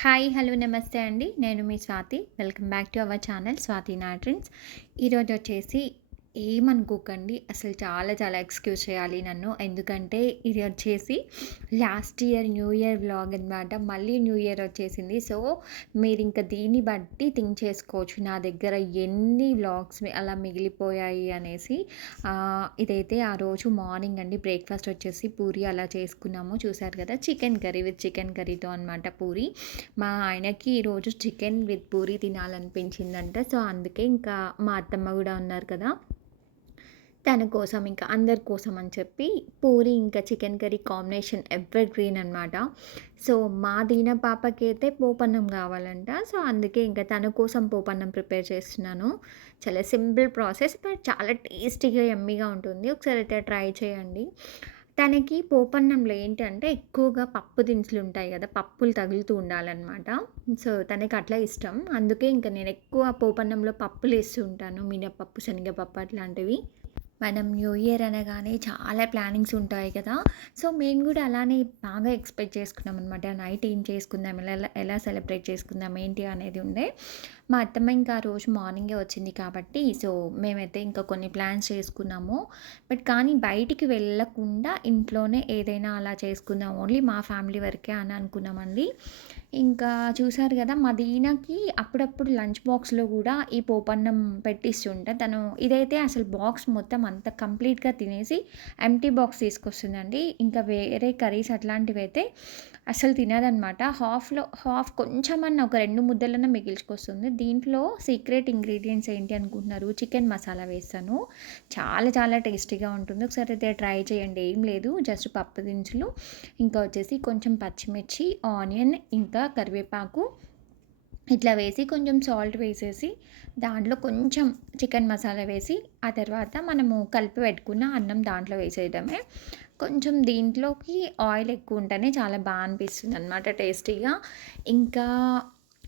Hi hello నమస్తే అండి. నేను మీ Swathi. Welcome back to our channel Swathi నాట్రిన్స్. ఈరోజు వచ్చేసి ఏమనుకోకండి. అసలు చాలా చాలా ఎక్స్క్యూజ్ చేయాలి నన్ను. ఎందుకంటే ఇది వచ్చేసి last year new year vlog అనమాట మళ్ళీ న్యూ ఇయర్ వచ్చేసింది. సో మీరు ఇంకా దీన్ని బట్టి థింక్ చేసుకోవచ్చు. నా దగ్గర ఎన్ని వ్లాగ్స్ అలా మిగిలిపోయాయి అనేసి. ఇదైతే ఆ రోజు మార్నింగ్ అండి. బ్రేక్ఫాస్ట్ వచ్చేసి పూరి అలా చేసుకున్నాము. చూసారు కదా? చికెన్ కర్రీ విత్ చికెన్ కర్రీతో అనమాట పూరి. మా ఆయనకి ఈరోజు చికెన్ విత్ పూరి తినాలనిపించిందంట. సో అందుకే ఇంకా మా అత్తమ్మ కూడా ఉన్నారు కదా? తన కోసం ఇంకా అందరి కోసం అని చెప్పి పూరి ఇంకా chicken curry combination evergreen అనమాట సో మా దీన పాపకి అయితే పోపన్నం కావాలంట. సో అందుకే ఇంకా తన కోసం పోపన్నం ప్రిపేర్ చేస్తున్నాను. చాలా సింపుల్ ప్రాసెస్ బట్ చాలా టేస్టీగా ఎమ్మీగా ఉంటుంది. ఒకసారి అయితే ట్రై చేయండి. తనకి పోపన్నంలో ఏంటంటే ఎక్కువగా పప్పు దినుసులు ఉంటాయి కదా పప్పులు తగులుతూ ఉండాలన్నమాట. సో తనకి అట్లా ఇష్టం. అందుకే ఇంకా నేను ఎక్కువ పోపన్నంలో పప్పులు వేస్తూ ఉంటాను. మినపప్పు శనగపప్పు అట్లాంటివి. మనం న్యూ ఇయర్ అనగానే చాలా ప్లానింగ్స్ ఉంటాయి కదా. సో మేము కూడా అలానే బాగా ఎక్స్పెక్ట్ చేసుకున్నాం అనమాట నైట్ ఏం చేసుకుందాం? ఎలా ఎలా సెలబ్రేట్ చేసుకుందాం? ఏంటి? అనేది ఉండే. మా అత్తమ్మ ఇంకా ఆ రోజు మార్నింగే వచ్చింది కాబట్టి సో మేమైతే ఇంకా కొన్ని ప్లాన్స్ చేసుకున్నాము. బట్ కానీ బయటికి వెళ్ళకుండా ఇంట్లోనే ఏదైనా అలా చేసుకుందాం ఓన్లీ మా ఫ్యామిలీ వరకే అని అనుకున్నామండి. ఇంకా చూసారు కదా మదీనాకి అప్పుడప్పుడు లంచ్ బాక్స్లో కూడా ఈ పోపన్నం పెట్టిస్తుంటే. తను ఇదైతే అసలు బాక్స్ మొత్తం అంత కంప్లీట్గా తినేసి ఎంటీ బాక్స్ తీసుకొస్తుందండి. ఇంకా వేరే కర్రీస్ అట్లాంటివి అయితే అసలు తినదనమాట. హాఫ్లో హాఫ్ కొంచెం ఒక రెండు ముద్దలన్నా మిగిల్చుకొస్తుంది. దీంట్లో సీక్రెట్ ఇంగ్రీడియంట్స్ ఏంటి అనుకుంటున్నారు? చికెన్ మసాలా వేస్తాను చాలా చాలా టేస్టీగా ఉంటుంది. ఒకసారి అయితే ట్రై చేయండి. ఏం లేదు. జస్ట్ పప్పు దినుసులు ఇంకా వచ్చేసి కొంచెం పచ్చిమిర్చి ఆనియన్ ఇంకా కరివేపాకు. ఇట్లా వేసి కొంచెం సాల్ట్ వేసేసి దాంట్లో కొంచెం చికెన్ మసాలా వేసి ఆ తర్వాత మనము కలిపి పెట్టుకున్న అన్నం దాంట్లో వేసేయడమే. కొంచెం దీంట్లోకి ఆయిల్ ఎక్కువ ఉంటేనే చాలా బాగా అనిపిస్తుంది అనమాట టేస్టీగా. ఇంకా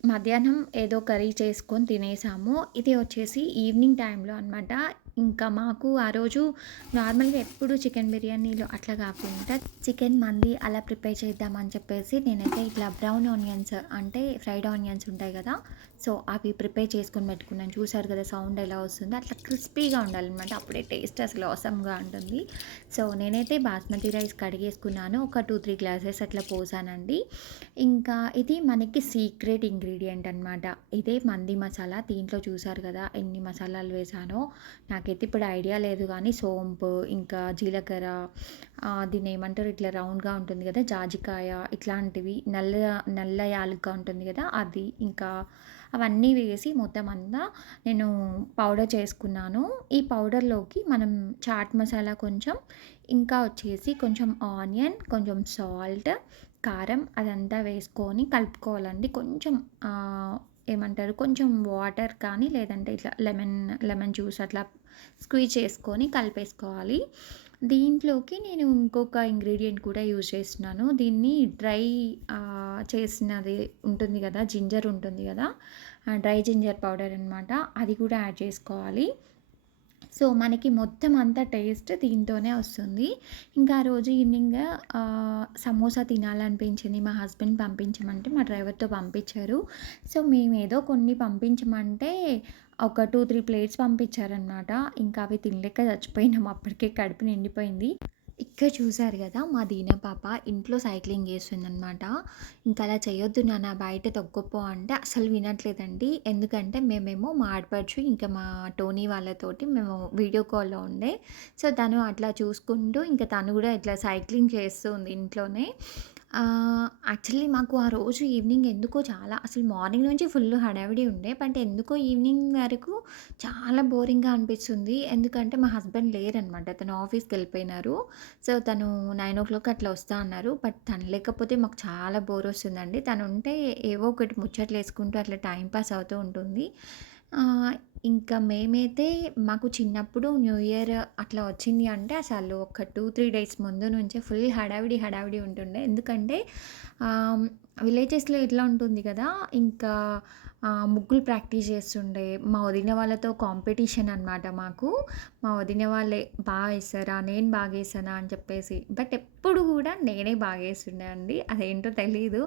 మధ్యాహ్నం ఏదో కర్రీ చేసుకొని తినేసాము. ఇది వచ్చేసి ఈవినింగ్ టైంలో అనమాట ఇంకా మాకు ఆ రోజు నార్మల్గా ఎప్పుడు చికెన్ బిర్యానీలో అట్లా కాకుండా చికెన్ మంది అలా ప్రిపేర్ చేద్దామని చెప్పేసి నేనైతే ఇట్లా బ్రౌన్ ఆనియన్స్ అంటే ఫ్రైడ్ ఆనియన్స్ ఉంటాయి కదా సో అవి ప్రిపేర్ చేసుకొని పెట్టుకున్నాను. చూసారు కదా సౌండ్ ఎలా వస్తుందో? అట్లా క్రిస్పీగా ఉండాలన్నమాట. అప్పుడే టేస్ట్ అసలు అవసరంగా ఉంటుంది. సో నేనైతే బాస్మతి రైస్ కడిగేసుకున్నాను. ఒక టూ త్రీ గ్లాసెస్ అట్లా పోసానండి. ఇంకా ఇది మనకి సీక్రెట్ ఇంగ్రీడియంట్ అనమాట ఇదే మంది మసాలా. దీంట్లో చూసారు కదా ఎన్ని మసాలాలు వేసానో? నాకు నాకైతే ఇప్పుడు ఐడియా లేదు కానీ సోంపు ఇంకా జీలకర్ర దీన్ని ఏమంటారు ఇట్లా రౌండ్గా ఉంటుంది కదా జాజికాయ ఇట్లాంటివి నల్ల నల్ల యాలుగా ఉంటుంది కదా అది ఇంకా అవన్నీ వేసి మొత్తం అంతా నేను పౌడర్ చేసుకున్నాను. ఈ పౌడర్లోకి మనం చాట్ మసాలా కొంచెం ఇంకా వచ్చేసి కొంచెం ఆనియన్ కొంచెం సాల్ట్ కారం అదంతా వేసుకొని కలుపుకోవాలండి. కొంచెం ఏమంటారు కొంచెం వాటర్ కానీ లేదంటే ఇట్లా లెమన్ లెమన్ జ్యూస్ అట్లా స్క్వీజ్ చేసుకొని కలిపేసుకోవాలి. దీంట్లోకి నేను ఇంకొక ఇంగ్రీడియంట్ కూడా యూజ్ చేస్తున్నాను. దీన్ని డ్రై చేసినది ఉంటుంది కదా జింజర్ ఉంటుంది కదా డ్రై జింజర్ పౌడర్ అనమాట అది కూడా యాడ్ చేసుకోవాలి. సో మనకి మొత్తం అంతా టేస్ట్ దీంతోనే వస్తుంది. ఇంకా ఆ రోజు ఈవినింగ్ సమోసా తినాలనిపించింది. మా హస్బెండ్ పంపించమంటే మా డ్రైవర్తో పంపించారు. సో మేము ఏదో కొన్ని పంపించమంటే ఒక టూ త్రీ ప్లేట్స్ పంపించారనమాట ఇంకా అవి తినలేక చచ్చిపోయినాం. అప్పటికే కడుపు నిండిపోయింది. ఇక్కడ చూశారు కదా మా దీన పాప ఇంట్లో సైక్లింగ్ చేస్తుందనమాట ఇంకా అలా చేయొద్దు నాన్న బయట తొక్కుపో అంటే అసలు వినట్లేదండి. ఎందుకంటే మేమేమో మా ఆడపడుచు ఇంకా మా టోనీ వాళ్ళతోటి మేము వీడియో కాల్లో ఉండే. సో తను అట్లా చూసుకుంటూ ఇంకా తను కూడా ఇట్లా సైక్లింగ్ చేస్తుంది ఇంట్లోనే. యాక్చువల్లీ మాకు ఆ రోజు ఈవినింగ్ ఎందుకో చాలా అసలు మార్నింగ్ నుంచి ఫుల్ హడావిడి ఉండే. బట్ ఎందుకో ఈవినింగ్ వరకు చాలా బోరింగ్గా అనిపిస్తుంది. ఎందుకంటే మా హస్బెండ్ లేరనమాట. తను ఆఫీస్కి వెళ్ళిపోయినారు. సో తను నైన్ ఓ క్లాక్ అట్లా వస్తా అన్నారు. బట్ తను లేకపోతే మాకు చాలా బోర్ వస్తుందండి. తను ఉంటే ఏవో ఒకటి ముచ్చట్లు వేసుకుంటూ అట్లా టైం పాస్ అవుతూ ఉంటుంది. ఇంకా మేమైతే మాకు చిన్నప్పుడు న్యూ ఇయర్ అట్లా వచ్చింది అంటే అసలు ఒక టూ త్రీ డేస్ ముందు నుంచే ఫుల్ హడావిడి హడావిడి ఉంటుండే. ఎందుకంటే విలేజెస్‌లో ఎట్లా ఉంటుంది కదా! ఇంకా ముగ్గులు ప్రాక్టీస్ చేస్తుండే. మా వదిన వాళ్ళతో కాంపిటీషన్ అనమాట మాకు. మా వదిన వాళ్ళే బాగా వేసారా నేను బాగా ఏసానా? అని చెప్పేసి. బట్ ఎప్పుడు కూడా నేనే బాగా వేస్తుండే అండి. అదేంటో తెలీదు.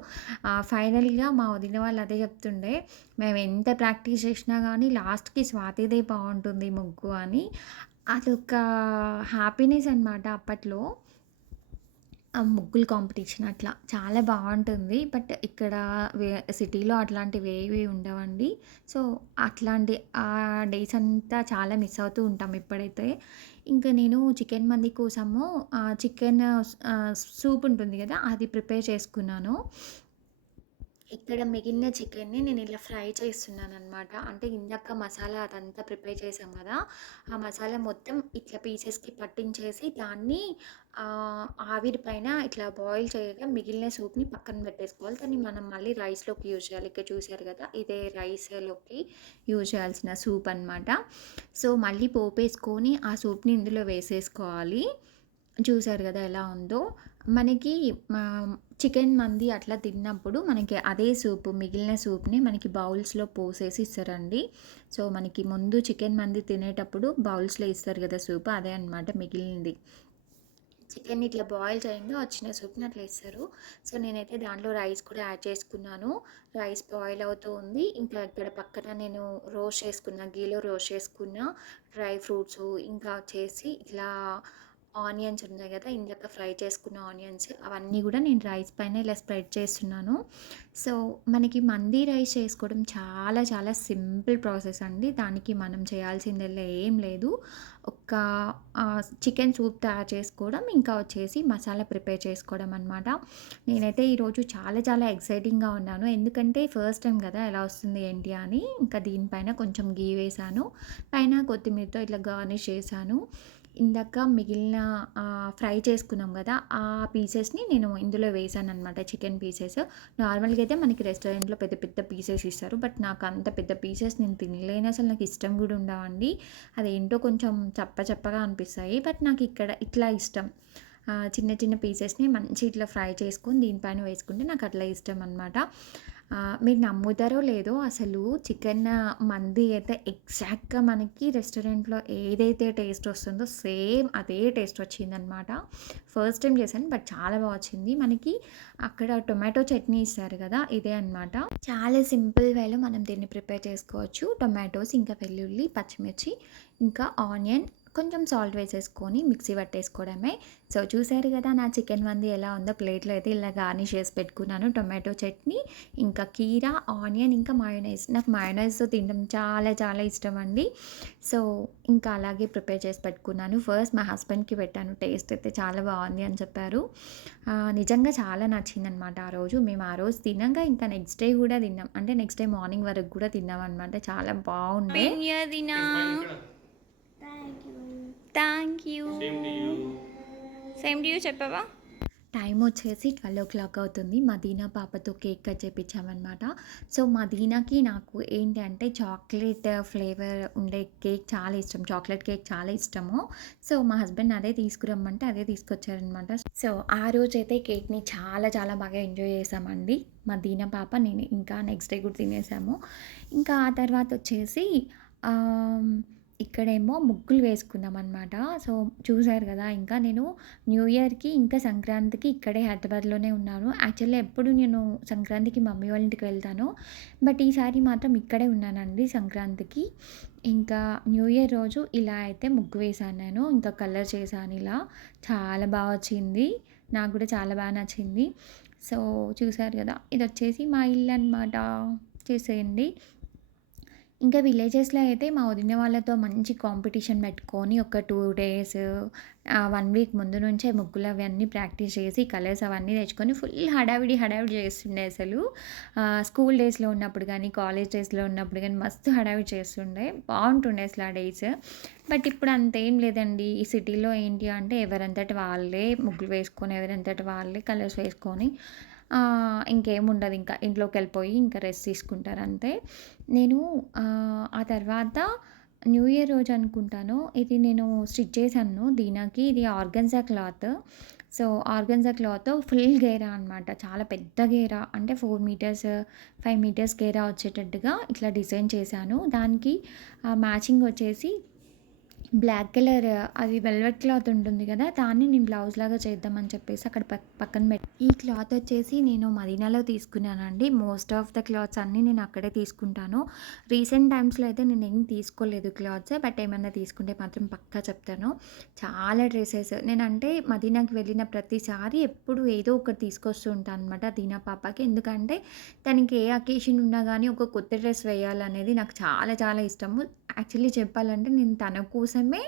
ఫైనల్‌గా మా వదిన వాళ్ళు అదే చెప్తుండే. మేము ఎంత ప్రాక్టీస్ చేసినా కానీ లాస్ట్‌కి స్వాతిదే బాగుంటుంది ముగ్గు అని. అదొక హ్యాపీనెస్ అనమాట అప్పట్లో. ఆ ముగ్గుల కాంపిటీషన్ అట్లా. చాలా బాగుంటుంది బట్ ఇక్కడ వే సిటీలో ఏవి ఉండవండి. సో, అట్లాంటి ఆ డేస్ అంతా చాలా మిస్ అవుతూ ఉంటాం ఇప్పుడైతే. ఇంకా నేను చికెన్ మంది కోసము చికెన్ సూప్ ఉంటుంది కదా అది ప్రిపేర్ చేసుకున్నాను. ఇక్కడ మిగిలిన చికెన్‌ని నేను ఇలా ఫ్రై చేస్తున్నాను అనమాట అంటే ఇందాక మసాలా అదంతా ప్రిపేర్ చేశాం కదా ఆ మసాలా మొత్తం ఇట్లా పీసెస్‌కి పట్టించేసి దాన్ని ఆవిరి పైన ఇట్లా బాయిల్ చేయగా మిగిలిన సూప్‌ని పక్కన పెట్టేసుకోవాలి. దాన్ని మనం మళ్ళీ రైస్‌లోకి యూజ్ చేయాలి. ఇక్కడ చూసారు కదా ఇదే రైస్‌లోకి యూజ్ చేయాల్సిన సూప్ అనమాట. సో, మళ్ళీ పోపేసుకొని ఆ సూప్‌ని ఇందులో వేసేసుకోవాలి. చూసారు కదా ఎలా ఉందో. మనకి చికెన్ మంది అట్లా తిన్నప్పుడు మనకి అదే సూపు మిగిలిన సూప్‌ని మనకి బౌల్స్‌లో పోసేసి ఇస్తారండి. సో, మనకి ముందు చికెన్ మంది తినేటప్పుడు బౌల్స్‌లో ఇస్తారు కదా సూప్ అదే అనమాట మిగిలింది. చికెన్ ఇట్లా బాయిల్ చేయంగా వచ్చిన సూప్‌ని అట్లా ఇస్తారు. సో, నేనైతే దాంట్లో రైస్ కూడా యాడ్ చేసుకున్నాను. రైస్ బాయిల్ అవుతూ ఉంది. ఇంకా ఇక్కడ పక్కన నేను రోస్ట్ చేసుకున్న గీలో రోస్ట్ చేసుకున్న డ్రై ఫ్రూట్స్ ఇంకా వచ్చేసి ఇట్లా ఆనియన్స్ ఉన్నాయి కదా ఇందాక ఫ్రై చేసుకున్న ఆనియన్స్ అవన్నీ కూడా నేను రైస్ పైన ఇలా స్ప్రెడ్ చేస్తున్నాను. సో, మనకి మంది రైస్ చేసుకోవడం చాలా చాలా సింపుల్ ప్రాసెస్ అండి. దానికి మనం చేయాల్సిందల్లా ఏం లేదు. ఒక చికెన్ సూప్ తయారు చేసుకోవడం, ఇంకా వచ్చేసి మసాలా ప్రిపేర్ చేసుకోవడం అనమాట. నేనైతే ఈరోజు చాలా చాలా ఎక్సైటింగ్‌గా ఉన్నాను. ఎందుకంటే ఫస్ట్ టైం కదా ఎలా వస్తుంది ఏంటి అని. ఇంకా దీనిపైన కొంచెం గీ వేశాను. పైన కొత్తిమీరతో ఇట్లా గార్నిష్ చేశాను. ఇందాక మిగిలిన ఫ్రై చేసుకున్నాం కదా ఆ పీసెస్‌ని నేను ఇందులో వేసాను అనమాట చికెన్ పీసెస్. నార్మల్‌గా అయితే మనకి రెస్టారెంట్‌లో పెద్ద పెద్ద పీసెస్ ఇస్తారు. బట్ నాకు అంత పెద్ద పీసెస్ నేను తినలేను. అసలు నాకు ఇష్టం కూడా ఉండవండి. అదేంటో కొంచెం చప్ప చప్పగా అనిపిస్తాయి. బట్ నాకు ఇక్కడ ఇట్లా ఇష్టం. చిన్న చిన్న పీసెస్‌ని మంచి ఇట్లా ఫ్రై చేసుకొని దీనిపైన వేసుకుంటే నాకు అట్లా ఇష్టం అనమాట. మీరు నమ్ముతారో లేదో అసలు చికెన్ మంది అయితే ఎగ్జాక్ట్‌గా మనకి రెస్టారెంట్‌లో ఏదైతే టేస్ట్ వస్తుందో సేమ్ అదే టేస్ట్ వచ్చిందనమాట. ఫస్ట్ టైం చేశాను. బట్ చాలా బాగా వచ్చింది. మనకి అక్కడ టొమాటో చట్నీ ఇస్తారు కదా ఇదే అనమాట. చాలా సింపుల్ వేలో మనం దీన్ని ప్రిపేర్ చేసుకోవచ్చు. టొమాటోస్, ఇంకా వెల్లుల్లి, పచ్చిమిర్చి, ఇంకా ఆనియన్ కొంచెం సాల్ట్ వేసేసుకొని మిక్సీ పట్టేసుకోవడమే. సో, చూసారు కదా నా చికెన్ మంది ఎలా ఉందో ప్లేట్‌లో అయితే ఇలా గార్నిష్ చేసి పెట్టుకున్నాను. టొమాటో చట్నీ, ఇంకా కీరా, ఆనియన్ ఇంకా మయోనైస్. నాకు మయోనైస్‌తో తినడం చాలా చాలా ఇష్టం అండి. సో, ఇంకా అలాగే ప్రిపేర్ చేసి పెట్టుకున్నాను. ఫస్ట్ మా హస్బెండ్‌కి పెట్టాను. టేస్ట్ అయితే చాలా బాగుంది అని చెప్పారు. నిజంగా చాలా నచ్చిందనమాట ఆ రోజు. మేము ఆ రోజు తినంగా ఇంకా నెక్స్ట్ డే కూడా తిన్నాం. అంటే నెక్స్ట్ డే మార్నింగ్ వరకు కూడా తిన్నామనమాట. చాలా బాగుండే thank you thank you same to you same to you చెప్పవా టైం వచ్చేసి 12:00 అవుతుంది. మా దీనా పాపతో కేక్ కట్ చేపించామనమాట. సో, మా దీనాకి నాకు ఏంటి అంటే చాక్లేట్ ఫ్లేవర్ ఉండే కేక్ చాలా ఇష్టం. చాక్లేట్ కేక్ చాలా ఇష్టము. సో, మా హస్బెండ్ అదే తీసుకురమ్మంటే అదే తీసుకొచ్చారనమాట. సో, ఆ రోజైతే కేక్‌ని చాలా చాలా బాగా ఎంజాయ్ చేశామండి. మా దీనా పాప, నేను ఇంకా నెక్స్ట్ డే కూడా తినేసాము. ఇంకా ఆ తర్వాత వచ్చేసి ఇక్కడేమో ముగ్గులు వేసుకున్నాం అనమాట సో, చూసారు కదా ఇంకా నేను న్యూ ఇయర్‌కి ఇంకా సంక్రాంతికి ఇక్కడే హైదరాబాద్‌లోనే ఉన్నాను. యాక్చువల్లీ ఎప్పుడు నేను సంక్రాంతికి మమ్మీ వాళ్ళ ఇంటికి వెళ్తాను. బట్ ఈసారి మాత్రం ఇక్కడే ఉన్నానండి సంక్రాంతికి. ఇంకా న్యూ ఇయర్ రోజు ఇలా అయితే ముగ్గు వేశాను నేను. ఇంకా కలర్ చేశాను ఇలా. చాలా బాగా వచ్చింది. నాకు కూడా చాలా బాగా నచ్చింది. సో, చూసారు ఇది వచ్చేసి మా ఇల్లు అనమాట చూసేయండి. ఇంకా విలేజెస్‌లో అయితే మా వదిన వాళ్ళతో మంచి కాంపిటీషన్ పెట్టుకొని ఒక టూ డేస్ వన్ వీక్ ముందు నుంచే ముగ్గులు అవన్నీ ప్రాక్టీస్ చేసి కలర్స్ అవన్నీ తెచ్చుకొని ఫుల్ హడావిడి హడావిడి చేస్తుండే అసలు. స్కూల్ డేస్‌లో ఉన్నప్పుడు కానీ కాలేజ్ డేస్‌లో ఉన్నప్పుడు కానీ మస్తు హడావిడి చేస్తుండే. బాగుంటుండే అసలు ఆ డేస్. బట్ ఇప్పుడు అంతేం లేదండి. ఈ సిటీలో ఏంటి అంటే ఎవరంతటి వాళ్ళే ముగ్గులు వేసుకొని, ఎవరంతటి వాళ్ళే కలర్స్ వేసుకొని ఇంకేముండదు ఇంకా. ఇంట్లోకి వెళ్ళిపోయి ఇంకా రెస్ట్ తీసుకుంటారు అంతే నేను ఆ తర్వాత న్యూ ఇయర్ రోజు అనుకుంటాను. ఇది నేను స్టిచ్ చేశాను దీనికి ఇది organza cloth. So organza cloth full గేరా అనమాట చాలా పెద్ద గేరా అంటే ఫోర్ మీటర్స్ ఫైవ్ మీటర్స్ గేరా వచ్చేటట్టుగా ఇట్లా డిజైన్ చేశాను దానికి మ్యాచింగ్ వచ్చేసి బ్లాక్ కలర్ అది వెల్వెట్ క్లాత్ ఉంటుంది కదా దాన్ని నేను బ్లౌజ్ లాగా చేద్దామని చెప్పేసి అక్కడ పక్కన పెట్టి ఈ క్లాత్ వచ్చేసి నేను మదీనాలో తీసుకున్నానండి. మోస్ట్ ఆఫ్ ద క్లాత్స్ అన్నీ నేను అక్కడే తీసుకుంటాను. రీసెంట్ టైమ్స్లో అయితే నేను ఏం తీసుకోలేదు క్లాత్స్ బట్ ఏమైనా తీసుకుంటే మాత్రం పక్కా చెప్తాను. చాలా డ్రెస్సెస్ నేనంటే మదీనాకి వెళ్ళిన ప్రతిసారి ఎప్పుడు ఏదో ఒకటి తీసుకొస్తూ ఉంటాను అనమాట దీనా పాపకి. ఎందుకంటే తనకి ఏ అకేషన్ ఉన్నా కానీ ఒక కొత్త డ్రెస్ వేయాలనేది నాకు చాలా చాలా ఇష్టము. యాక్చువల్లీ చెప్పాలంటే నేను తన కోసమే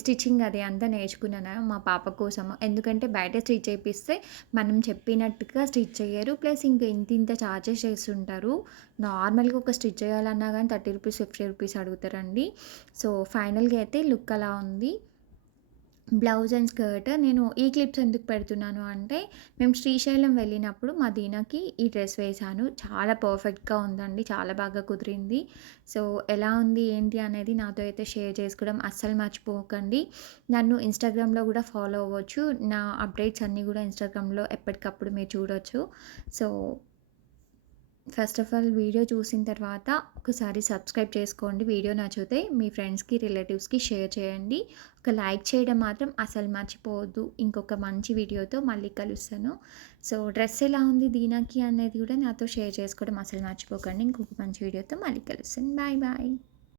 స్టిచ్చింగ్ అది అంతా నేర్చుకున్నాను మా పాప కోసము. ఎందుకంటే బయట స్టిచ్ చేపిస్తే మనం చెప్పినట్టుగా స్టిచ్ చేయరు. ప్లస్ ఇంకా ఇంత ఇంత ఛార్జెస్ చేస్తుంటారు. నార్మల్గా ఒక స్టిచ్ చేయాలన్నా కానీ థర్టీ రూపీస్ ఫిఫ్టీ రూపీస్ అడుగుతారండి. సో ఫైనల్గా అయితే లుక్ అలా ఉంది. Blouse and skirt. నేను ఈ క్లిప్స్ ఎందుకు పెడుతున్నాను అంటే మేము శ్రీశైలం వెళ్ళినప్పుడు మా దీనాకి ఈ డ్రెస్ వేశాను. చాలా పర్ఫెక్ట్గా ఉందండి. చాలా బాగా కుదిరింది. సో ఎలా ఉంది ఏంటి అనేది నాతో అయితే షేర్ చేసుకోవడం అస్సలు మర్చిపోకండి. నన్ను ఇన్స్టాగ్రామ్లో కూడా ఫాలో అవ్వచ్చు. నా అప్డేట్స్ అన్నీ కూడా ఇన్స్టాగ్రామ్లో ఎప్పటికప్పుడు మీరు చూడొచ్చు. So first of all video చూసిన తర్వాత ఒకసారి సబ్స్క్రైబ్ చేసుకోండి. వీడియో నచ్చితే మీ ఫ్రెండ్స్కి రిలేటివ్స్కి షేర్ చేయండి. ఒక లైక్ చేయడం మాత్రం అసలు మర్చిపోవద్దు. ఇంకొక మంచి వీడియోతో మళ్ళీ కలుస్తాను. సో డ్రెస్ ఎలా ఉంది దీనాకి అనేది కూడా నాతో షేర్ చేసుకోవడం అసలు మర్చిపోకండి. ఇంకొక మంచి వీడియోతో మళ్ళీ కలుస్తాను. Bye bye.